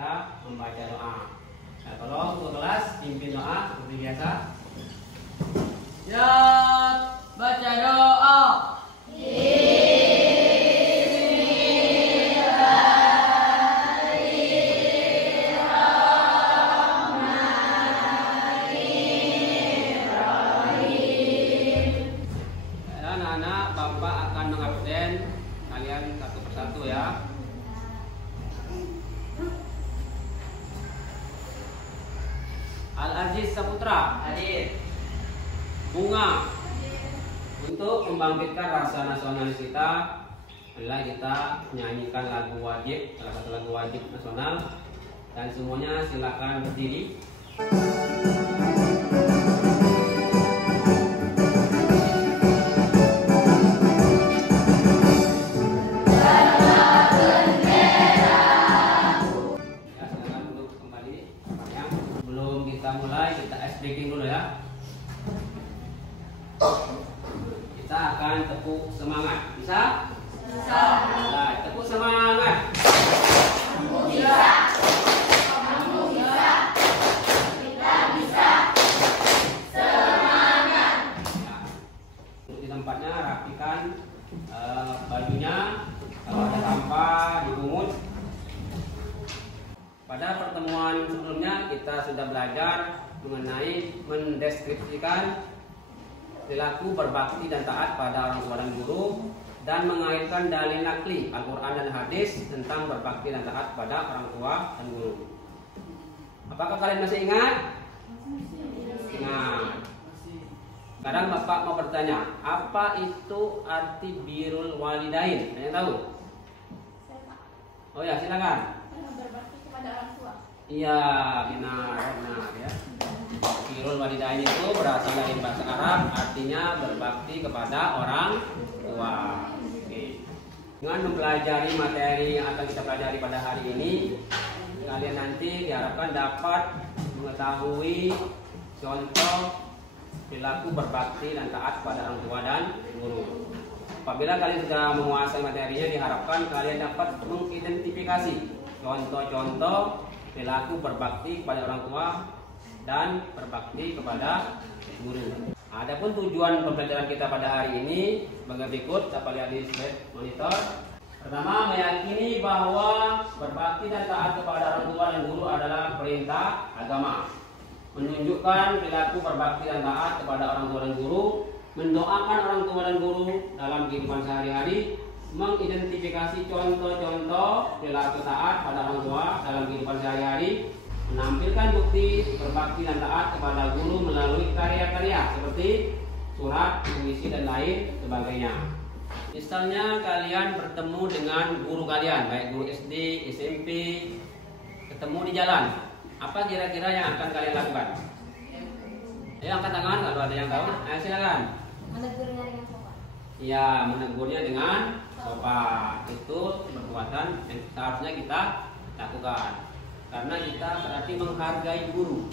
kita membaca doa. Nah, tolong untuk kelas pimpin doa seperti biasa. Ya, baca doa. Anak-anak, Bapak akan mengabsen kalian satu persatu ya. Al-Aziz Saputra Hadir. Bunga. Untuk membangkitkan rasa nasionalis kita adalah kita menyanyikan lagu wajib, salah satu lagu wajib nasional, dan semuanya silakan berdiri. Ya, silakan duduk kembali. Sebelum kita mulai, kita ice breaking dulu ya. Kita akan tepuk semangat. Bisa? Bisa. Nah, tepuk semangat. Bisa. Kamu bisa. Kita bisa. Semangat. Nah, untuk di tempatnya rapikan bajunya. Kalau ada sampah dipungut. Pada pertemuan sebelumnya kita sudah belajar mengenai mendeskripsikan perilaku berbakti dan taat pada orang tua dan guru, dan mengaitkan dalil nakli Al-Quran dan hadis tentang berbakti dan taat pada orang tua dan guru. Apakah kalian masih ingat? Nah, sekarang Bapak mau bertanya, apa itu arti birrul walidain? Ada yang tahu? Oh ya, silakan. Berbakti kepada orang tua. Iya, benar ya. Birrul walidain itu berasal dari bahasa Arab, artinya berbakti kepada orang tua. Oke. Dengan mempelajari materi yang akan kita pelajari pada hari ini, kalian nanti diharapkan dapat mengetahui contoh perilaku berbakti dan taat pada orang tua dan guru. Apabila kalian sudah menguasai materinya, diharapkan kalian dapat mengidentifikasi contoh-contoh perilaku berbakti kepada orang tua dan berbakti kepada guru. Adapun tujuan pembelajaran kita pada hari ini sebagai berikut, kita lihat di slide monitor. Pertama, meyakini bahwa berbakti dan taat kepada orang tua dan guru adalah perintah agama. Menunjukkan perilaku berbakti dan taat kepada orang tua dan guru, mendoakan orang tua dan guru dalam kehidupan sehari-hari, mengidentifikasi contoh-contoh perilaku taat pada orang tua dalam kehidupan sehari-hari, menampilkan bukti berbakti dan taat kepada guru melalui karya-karya seperti surat, puisi, dan lain sebagainya. Misalnya kalian bertemu dengan guru kalian, baik guru SD, SMP, ketemu di jalan, apa kira-kira yang akan kalian lakukan? Ayo angkat tangan kalau ada yang tahu. Ayo silakan. Menegurnya dengan sopan. Ya, menegurnya dengan sopan. Itu perbuatan yang seharusnya kita lakukan. Karena kita berarti menghargai guru.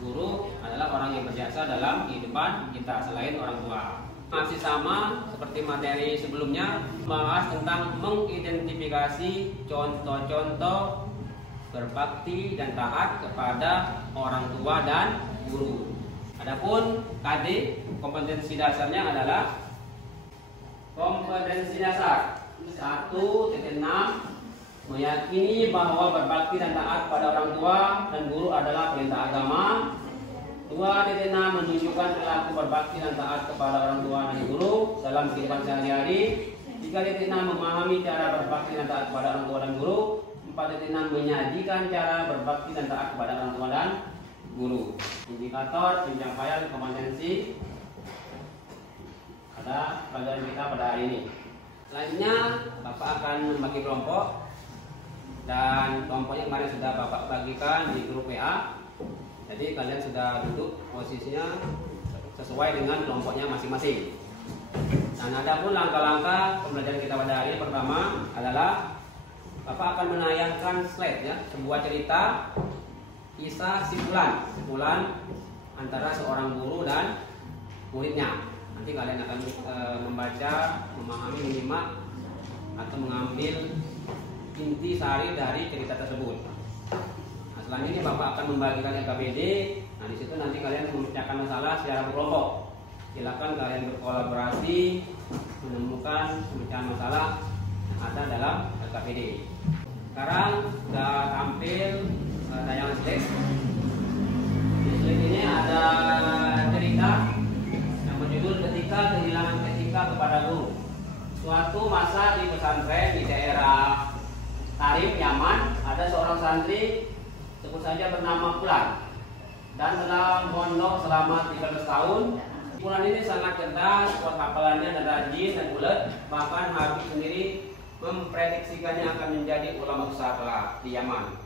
Guru adalah orang yang berjasa dalam kehidupan kita selain orang tua. Masih sama seperti materi sebelumnya, membahas tentang mengidentifikasi contoh-contoh berbakti dan taat kepada orang tua dan guru. Adapun KD, kompetensi dasarnya adalah kompetensi dasar 1.6, meyakini bahwa berbakti dan taat pada orang tua dan guru adalah perintah agama. 2.6, menunjukkan perilaku berbakti dan taat kepada orang tua dan guru dalam kehidupan sehari-hari. 3.6, memahami cara berbakti dan taat kepada orang tua dan guru. 4.6, menyajikan cara berbakti dan taat kepada orang tua dan guru. Indikator pencapaian kompetensi pada pelajaran kita pada hari ini. Selanjutnya Bapak akan membagi kelompok, dan kelompoknya kemarin sudah Bapak bagikan di grup WA. Jadi kalian sudah duduk posisinya sesuai dengan kelompoknya masing-masing. Dan ada pun langkah-langkah pembelajaran kita pada hari ini. Pertama adalah Bapak akan menayangkan slide ya, sebuah cerita kisah simpulan antara seorang guru dan muridnya. Nanti kalian akan membaca, memahami, menyimak atau mengambil inti sari dari cerita tersebut. setelah ini Bapak akan membagikan LKPD. Nah, di situ nanti kalian memecahkan masalah secara berkelompok. Silakan kalian berkolaborasi menemukan pemecahan masalah yang ada dalam LKPD. Sekarang sudah tampil tayangan slide. Di slide ini ada cerita yang berjudul Ketika Kehilangan Etika Kepada Guru. Suatu masa di pesantren di daerah Tarim, Yaman, ada seorang santri sebut saja bernama Fulan, dan telah mondok selama 13 tahun. Fulan ini sangat cerdas, kuat hafalannya dan rajin dan ulet. Bahkan Habib sendiri memprediksikannya akan menjadi ulama besar kelak di Yaman,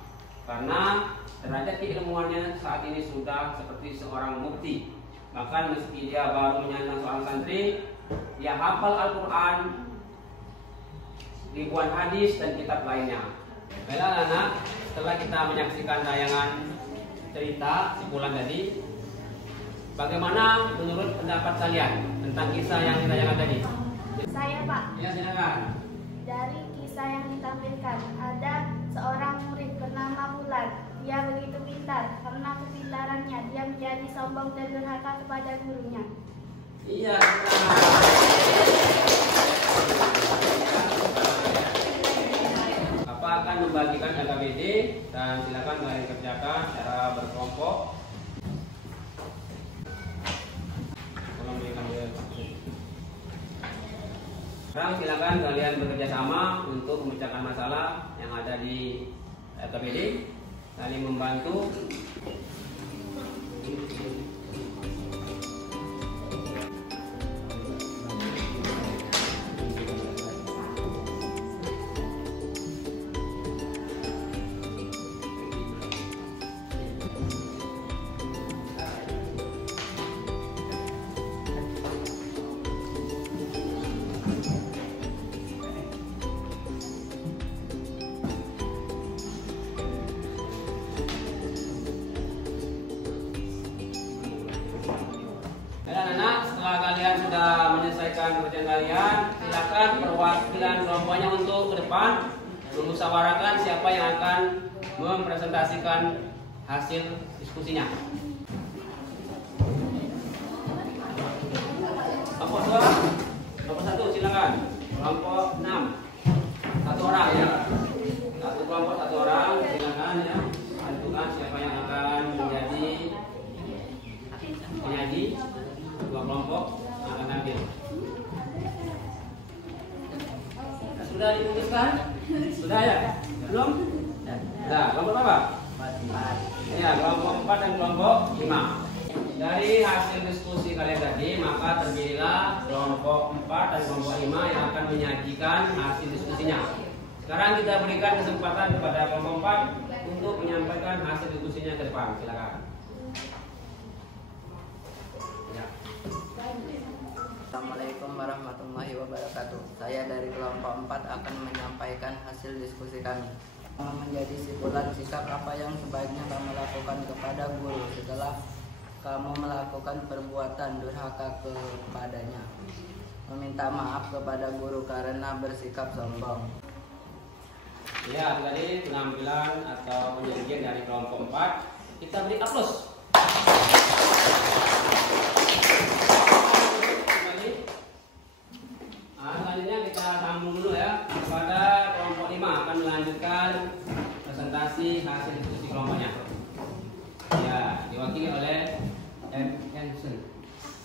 karena derajat keilmuannya saat ini sudah seperti seorang mufti. Bahkan meski dia baru menyandang seorang santri, dia hafal Al-Quran, ribuan hadis dan kitab lainnya. Baiklah anak, setelah kita menyaksikan tayangan cerita si Fulan tadi, bagaimana menurut pendapat kalian tentang kisah yang ditayangkan tadi? Saya Pak, Ya, silakan. dari kisah yang ditampilkan ada seorang murid bernama Fulan. Dia begitu pintar, karena kepintarannya dia menjadi sombong dan durhaka kepada gurunya. Iya. Bapak akan membagikan LKPD dan silakan kalian kerjakan secara berkelompok. Sekarang silakan kalian bekerja sama untuk memecahkan masalah yang ada di LKPD, saling membantu. Setelah kalian sudah menyelesaikan pekerjaan kalian, silakan perwakilan kelompoknya untuk ke depan memusyawarahkan siapa yang akan mempresentasikan hasil diskusinya. Kelompok 2, kelompok 1 silakan. Kelompok 6, 1 orang ya. Satu kelompok 1 orang silakan ya. Tentukan siapa yang akan menjadi penyaji. 2 kelompok akan hadir. Sudah diputuskan? Sudah ya? Belum? Nah, kelompok apa? Ya, kelompok 4 dan kelompok 5. Dari hasil diskusi kalian tadi, maka terjadilah kelompok 4 dan kelompok 5 yang akan menyajikan hasil diskusinya. Sekarang kita berikan kesempatan kepada kelompok 4 untuk menyampaikan hasil diskusinya ke depan. Silakan. Assalamualaikum warahmatullahi wabarakatuh. Saya dari kelompok 4 akan menyampaikan hasil diskusi kami. Menjadi simpulan sikap apa yang sebaiknya kamu lakukan kepada guru setelah kamu melakukan perbuatan durhaka kepadanya. Meminta maaf kepada guru karena bersikap sombong. Ya, tadi penampilan atau penyajian dari kelompok 4. Kita beri aplaus. Selanjutnya kita sambung dulu ya kepada kelompok 5 akan melanjutkan presentasi hasil diskusi kelompoknya. Ya, diwakili oleh Henson.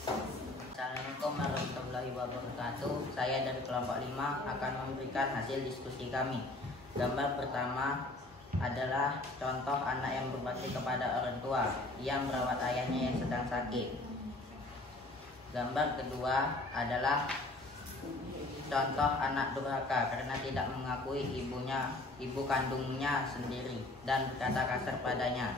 Assalamualaikum warahmatullahi wabarakatuh. Saya dari kelompok 5 akan memberikan hasil diskusi kami. Gambar pertama adalah contoh anak yang berbakti kepada orang tua yang merawat ayahnya yang sedang sakit. Gambar kedua adalah contoh anak durhaka karena tidak mengakui ibu kandungnya sendiri dan berkata kasar padanya.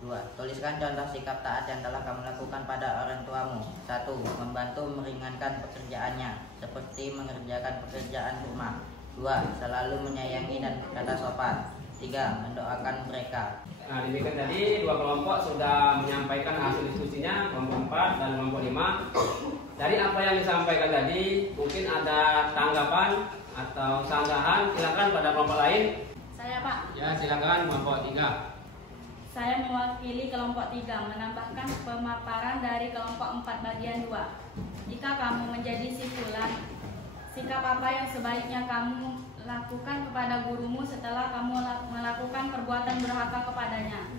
2. Tuliskan contoh sikap taat yang telah kamu lakukan pada orang tuamu. 1. Membantu meringankan pekerjaannya seperti mengerjakan pekerjaan rumah. 2. Selalu menyayangi dan berkata sopan. 3. Mendoakan mereka. Nah, demikian tadi 2 kelompok sudah menyampaikan hasil diskusinya, kelompok 4 dan kelompok 5. Dari apa yang disampaikan tadi, mungkin ada tanggapan atau sanggahan, silakan pada kelompok lain. Saya Pak, Ya, silakan kelompok 3. Saya mewakili kelompok 3 menambahkan pemaparan dari kelompok 4 bagian 2. Jika kamu menjadi siswa, sikap apa yang sebaiknya kamu lakukan kepada gurumu setelah kamu melakukan perbuatan durhaka kepadanya?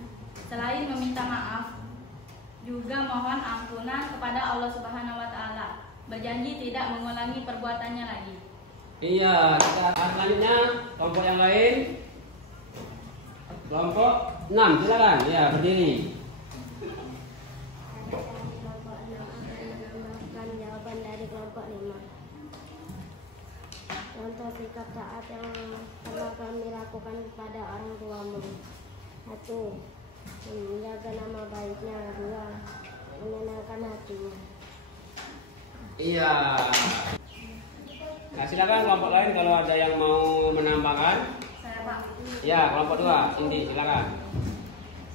Selain meminta maaf, juga mohon ampunan kepada Allah Subhanahu wa taala. Berjanji tidak mengulangi perbuatannya lagi. Iya, kita selanjutnya kelompok yang lain. Kelompok 6, silakan. Ya, berdiri. Kelompok 6 akan menambahkan jawaban dari kelompok 5. Contoh sikap taat yang telah kami lakukan kepada orang tuamu. 1. Menjaga nama baiknya. 2. Menyenangkan hatinya. Iya. Nah, silakan kelompok lain kalau ada yang mau menambahkan. Saya, Pak. Ya, kelompok 2, Indi, silakan.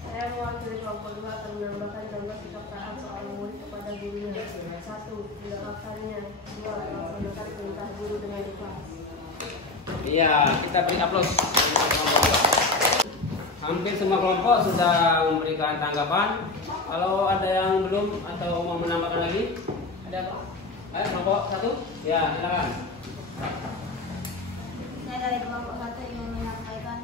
Saya mewakili kelompok 2 akan menambahkan contoh sikap taat seorang murid kepada gurunya. 1. Tidak makannya. 2. Melaksanakan perintah guru dengan ikhlas. Iya, kita beri aplaus. Hampir semua kelompok sudah memberikan tanggapan. Kalau ada yang belum atau mau menambahkan lagi, ada apa? Ayo, kelompok 1. Ya, silakan. Saya dari kelompok 1 ingin menyampaikan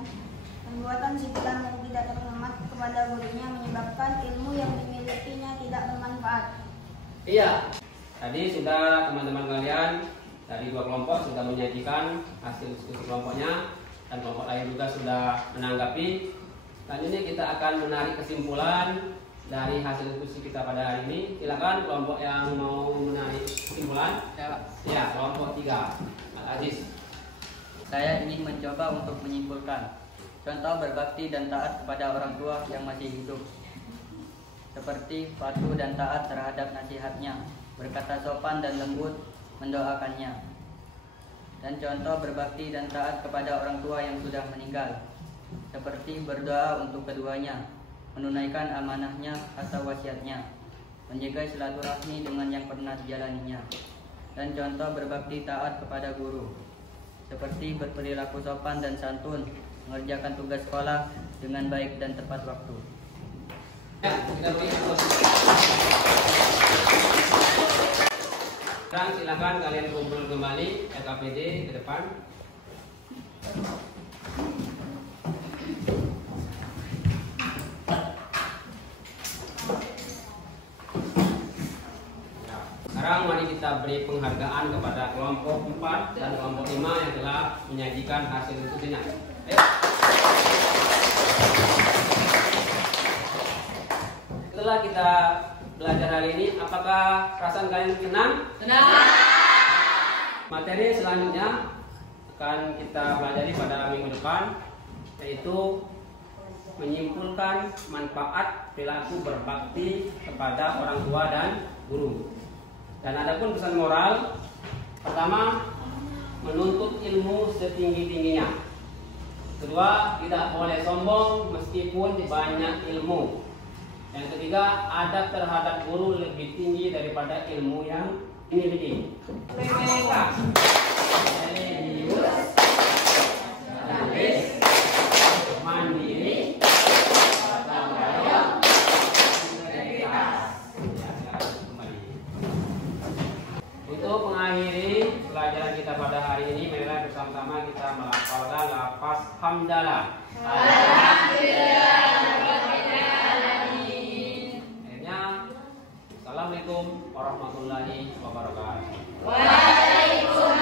perbuatan si Fulan yang tidak terhormat kepada gurunya menyebabkan ilmu yang dimilikinya tidak bermanfaat. Iya, tadi sudah teman-teman kalian dari 2 kelompok sudah menyajikan hasil diskusi kelompoknya dan kelompok lain juga sudah menanggapi. Selanjutnya kita akan menarik kesimpulan dari hasil diskusi kita pada hari ini. Silakan kelompok yang mau menarik kesimpulan. Ya, kelompok 3. Al-Aziz. Saya ingin mencoba untuk menyimpulkan contoh berbakti dan taat kepada orang tua yang masih hidup, seperti patuh dan taat terhadap nasihatnya, berkata sopan dan lembut mendoakannya, dan contoh berbakti dan taat kepada orang tua yang sudah meninggal, seperti berdoa untuk keduanya, menunaikan amanahnya atau wasiatnya, menjaga silaturahmi dengan yang pernah dijalaninya, dan contoh berbakti taat kepada guru, seperti berperilaku sopan dan santun, mengerjakan tugas sekolah dengan baik dan tepat waktu. Ya, kita beri aplaus. Sekarang silakan kalian kumpul kembali LKPD ke depan. Sekarang mari kita beri penghargaan kepada kelompok 4 dan kelompok 5 yang telah menyajikan hasil diskusinya. Ayo. Setelah kita belajar hari ini, apakah perasaan kalian senang? Senang. Materi selanjutnya akan kita pelajari pada minggu depan, yaitu menyimpulkan manfaat perilaku berbakti kepada orang tua dan guru. Dan adapun pesan moral, pertama, menuntut ilmu setinggi-tingginya. Kedua, tidak boleh sombong meskipun banyak ilmu. Yang ketiga, adab terhadap guru lebih tinggi daripada ilmu yang dimiliki. Religius, mandiri, gotong royong, integritas. Untuk mengakhiri pelajaran kita pada hari ini, marilah bersama-sama kita melafalkan lafaz hamdalah. Alhamdulillah. Assalamualaikum warahmatullahi wabarakatuh. Waalaikumsalam.